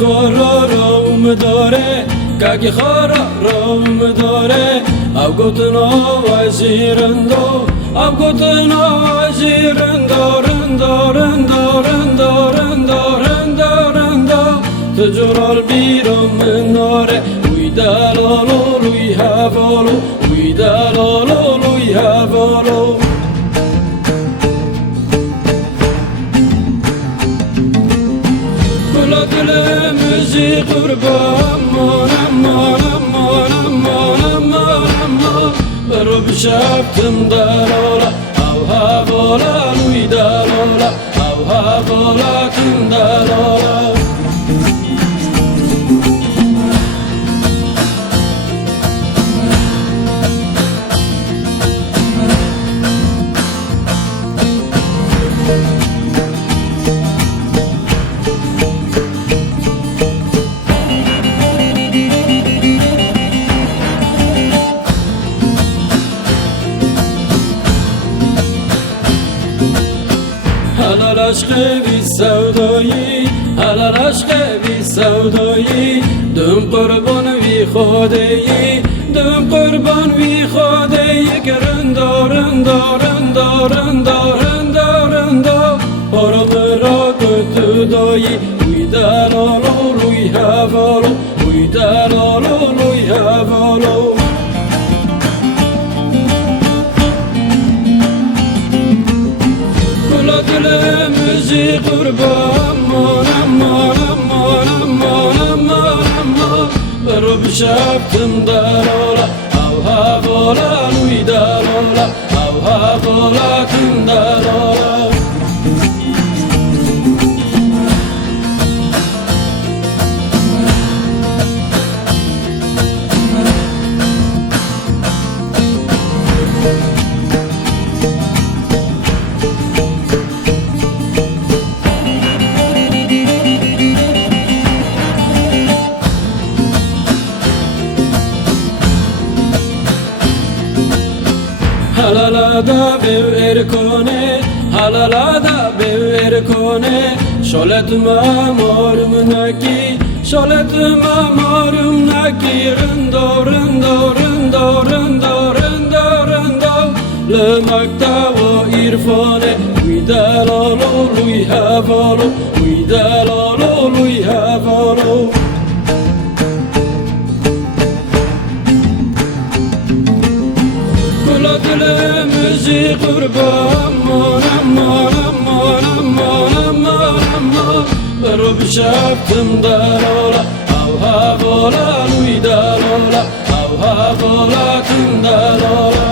خورا روم داره گاگی خورا روم داره او گوتنا وزیرندو او گوتنا وزیرندو رندو رندو رندو رندو رندو رندو تجرال بیرم مناره وی دلالو لوی هوالو وی دلالو لوی هوالو کلا دلمزی قربان مانم مانم مانم مانم مانم مانم برو بشفتم دلالا او هوالا لوی دلالا او هوالا کن دلالا حلال عشق بی سودایی حلال عشق بی سودایی دم قربان وی خودایی دم قربان وی خودایی که رندا رندا رندا رندا رندا رندا پرم را کتو دایی وی دلالو روی هوالو وی دلالو روی هوالو دلمزی قربان مانم مانم مانم مانم مانم مانم برو بشفتم دلالا او هوالا لوی دلالا او هوالا کن دلالا حلالا بور کنه حلالا بور کنه شالت ما مارم نکی شالت ما مارم نکی رندو رندو رندو رندو رندو رندو لمکتا و ایرفانه وی دلالو لوی هوالو وی دلالو لوی هوالو دلمزی قربان مانم مانم مانم مانم مانم مانم برو بشفتم دلالا او هوالا لوی دلالا او هوالا کن دلالا